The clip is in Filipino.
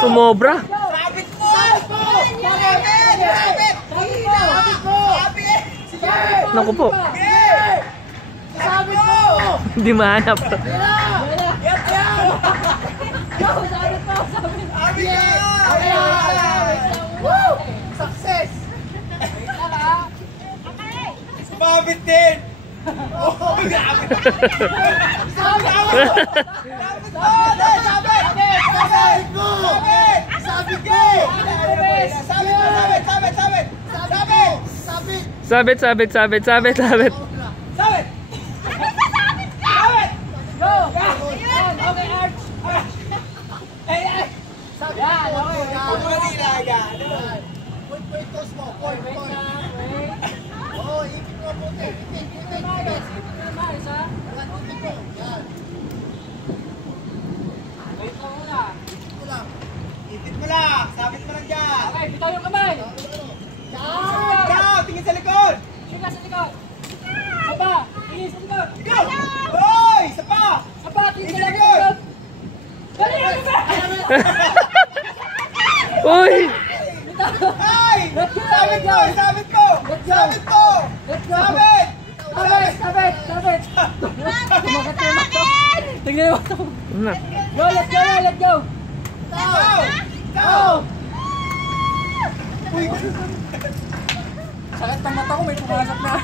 Sumobra. Sabit mo! Sabit! Naku po. Sabit mo! Hindi mahanap. Success! Sabit din! Oh, grabe! Sabit mo! Sabit. Sabit! Sabit. Go! Okay, Arch! Ay! Sabit! Yan, okay. Point toss mo. Point. Oo, ipit mo puti. Ipit. Ipit mo lang. Sabit mo lang dyan. Okay, bitaw yung kamay. Ikaw, tingin sa likod. Sila sa likod. Sapa, tingin sa likod. Ikaw! Hoy! Sapa! Sapa, tingin sa Tingin sa likod. likod. Dali, ano ba? Uy! Ay! Sabit mo! Sabit mo! Sabit mo! Let's go. Sabit! Sabit. Tingnan mo ito. Anak. Go, let's go. Ikaw! Ikaw! Sakit ng mata ko, may pumasok na.